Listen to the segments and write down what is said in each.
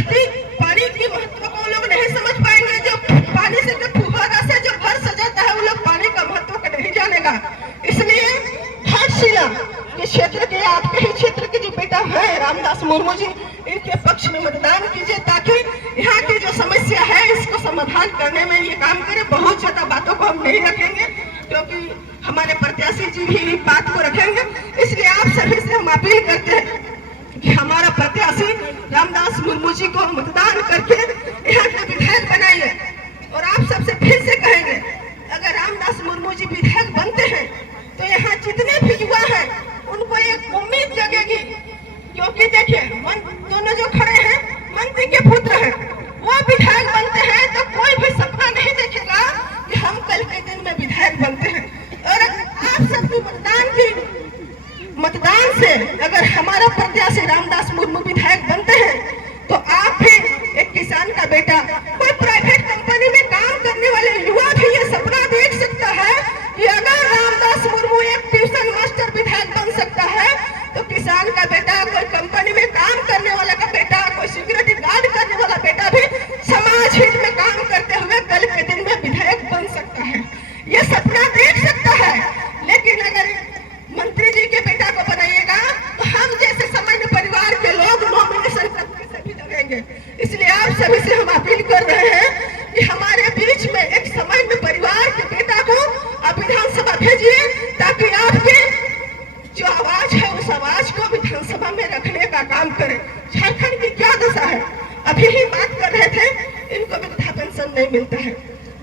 बहती पानी की महत्व को लोग नहीं समझ पाएंगे। जो पानी से जो फुहारा से जो घर सजाता है वो लोग पानी का महत्व को नहीं जानेगा। इसलिए घाटशिला के क्षेत्र के, आपके ही क्षेत्र के जो बेटा है रामदास मुर्मू जी, इनके पक्ष में मतदान कीजिए ताकि यहाँ की जो समस्या है इसको समाधान करने में ये काम करे। बहुत ज्यादा बातों को हम नहीं रखेंगे क्योंकि हमारे प्रत्याशी जी भी बात को रखेंगे। इसलिए आप सभी से हम अपील करते हैं कि हमारा प्रत्याशी रामदास मुर्मू जी को मतदान करके यहाँ के विधायक बनाइए। और आप सबसे फिर से कहेंगे, अगर रामदास मुर्मू जी विधायक बनते हैं तो यहाँ जितने भी युवा हैं उनको एक उम्मीद जगेगी। क्योंकि देखिए दोनों जो खड़े हैं मंत्री के पुत्र हैं, वो विधायक बनते हैं तो कोई भी सपना नहीं देखेगा कि हम कल के दिन में विधायक बनते हैं। और आप सबकी मतदान से अगर हमारा प्रत्याशी रामदास मुर्मू विधायक बनते हैं तो आप भी एक किसान का बेटा, कोई प्राइवेट कंपनी में काम करने वाले युवा भी ये सपना देख सकता है कि अगर रामदास मुर्मू एक ट्यूशन मास्टर विधायक बन सकता है तो किसान का बेटा, कोई कंपनी में काम करने वाला का बेटा, कोई सिक्योरिटी गार्ड करने वाला बेटा भी समाज हित में काम करते हुए कल के दिन में विधायक बन सकता है। ये सपना देख सकता है। लेकिन अगर मंत्री जी के बेटा को बनाइएगा तो हम जैसे सामान्य परिवार के लोग नॉमिनेशन करके सभी लगेंगे। इसलिए आप सभी से हम अपील कर रहे हैं कि हमारे बीच में एक सामान्य परिवार के बेटा को आप विधानसभा भेजिए ताकि आपके जो आवाज है उस आवाज को विधानसभा में रखने का काम करें। झारखंड की क्या दशा है, अभी ही बात कर रहे थे, इनको वृद्धा पेंशन नहीं मिलता है।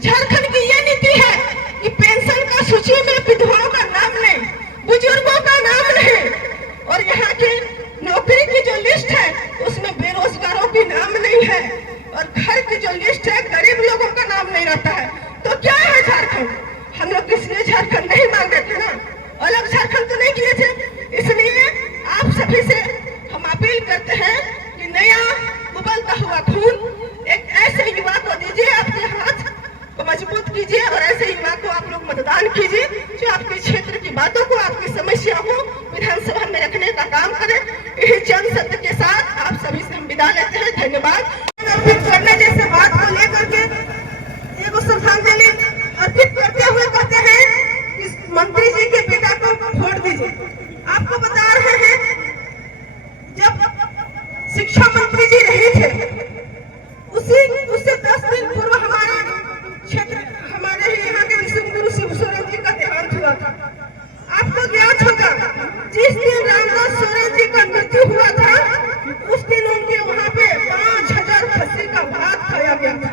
झारखंड की ये नीति है कि पेंशन का सूची में विधवाओं का नाम नहीं, बुजुर्गों का नाम नहीं, और यहाँ की नौकरी की जो लिस्ट है उसमें बेरोजगारों की नाम नहीं है, और घर की जो लिस्ट है गरीब लोगों का नाम नहीं रहता है। तो क्या है झारखंड? हम लोग इसलिए झारखंड नहीं मांगे थे ना, अलग झारखंड तो नहीं किए थे। इसलिए आप सभी से हम अपील करते हैं कि नया उबलता हुआ खून एक ऐसे युवा को दीजिए, अपने हाथ को मजबूत कीजिए और ऐसे युवा को आप लोग मतदान कीजिए जो आपके क्षेत्र की बातों को, आपकी समस्या को विधानसभा में रखने का काम करें। यही चंद शब्द के साथ आप सभी से हम विदा लेते हैं। धन्यवाद। अर्पित करने जैसे बात को लेकर के एक श्रद्धांजलि अर्पित करते हुए कहते हैं कि मंत्री जी के बेटा को वोट दीजिए। आपको बता रहे हैं जब शिक्षा मंत्री जी नहीं थे उससे 10 दिन पूर्व हमारे क्षेत्र, हमारे ही यहाँ के विश्वगुरु शिव सोरेन जी का देहांत हुआ था। आपको ज्ञात होगा जिस दिन रामदास सोरेन जी का मृत्यु हुआ था उस दिन उनके वहाँ पे 5000 खस्सी का भात खाया गया था।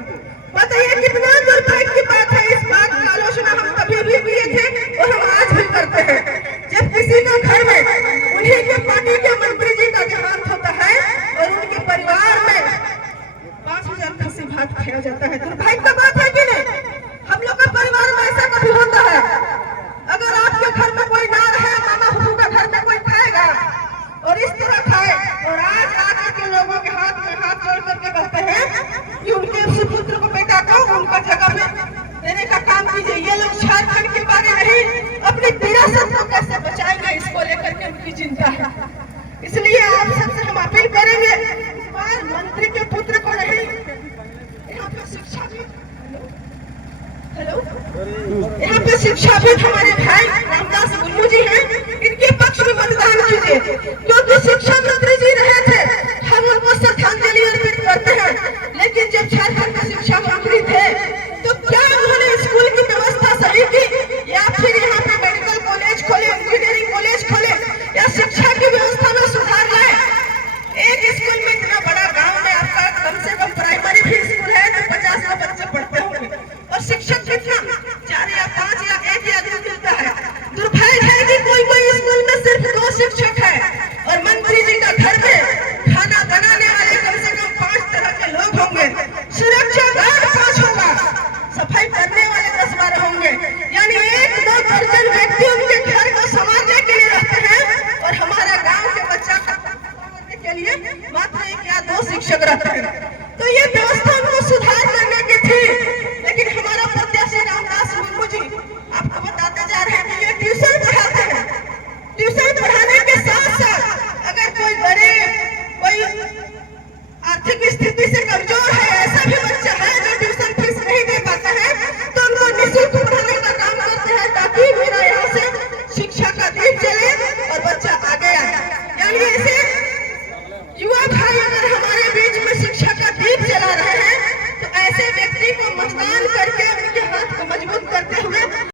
बताइए कितना दुर्भाग्य की बात है। इस बात की आलोचना हम कभी भी किए थे और हम आज भी करते हैं। जब किसी का घर में उन्हीं के पार्टी के मंत्री जी का देहांत होता है और उनके परिवार में 5000 खस्सी भात खाया जाता है, दुर्भाग्य की बात है कि नहीं? हम लोग के परिवार में ऐसा कभी होता है? अगर आपके घर में कोई ना रहे, मामा फूफू का घर में कोई खाएगा और इस तरह खाए, और आज आकर के लोगों के हाथ में हाथ जोड़ करके कहते हैं कि उनके सुपुत्र को, बेटा को उनका जगह में देने का काम कीजिए। ये लोग झारखंड के बारे नहीं, अपनी विरासत को कैसे बचाएंगे इसको लेकर के उनकी चिंता है। इसलिए आप सबसे हम अपील करेंगे, इस बार मंत्री के पुत्र को नहीं, यहाँ पे शिक्षा भी, हेलो, यहाँ पे शिक्षा भी हमारे भाई रामदास मुर्मू जी हैं, इनके पक्ष में मतदान कीजिए। क्योंकि शिक्षा मंत्री जी रहे थे, हम उनको श्रद्धांजलि अर्पित करते हैं, लेकिन जब झारखंड के शिक्षा मंत्री थे तो क्या उन्होंने स्कूल की व्यवस्था सही की, या फिर यहाँ पे मेडिकल कॉलेज खोले, इंजीनियरिंग कॉलेज खोले, या शिक्षा की व्यवस्था में सुधार लाए? एक स्कूल में, इतना बड़ा गांव में आपका कम से कम प्राइमरी भी स्कूल है तो 50 बच्चे पढ़ते होंगे, और शिक्षक कितना 4 या 5 या 1 या 2 मिलता है। दुर्भाग्य है कि कोई स्कूल में सिर्फ 2 शिक्षक है और मंत्री जी का घर में खाना बनाने वाले कम से कम 5 तरह के लोग होंगे, सुरक्षा गार्ड 5 होगा, सफाई करने वाले 10-12 होंगे, यानी 1-2 दर्जन व्यक्ति उनके घर को संभालने के लिए रहते हैं, और हमारा गांव के बच्चा के लिए मात्र 1 या 2 शिक्षक रहते हैं। तो ये व्यवस्था को सुधार करने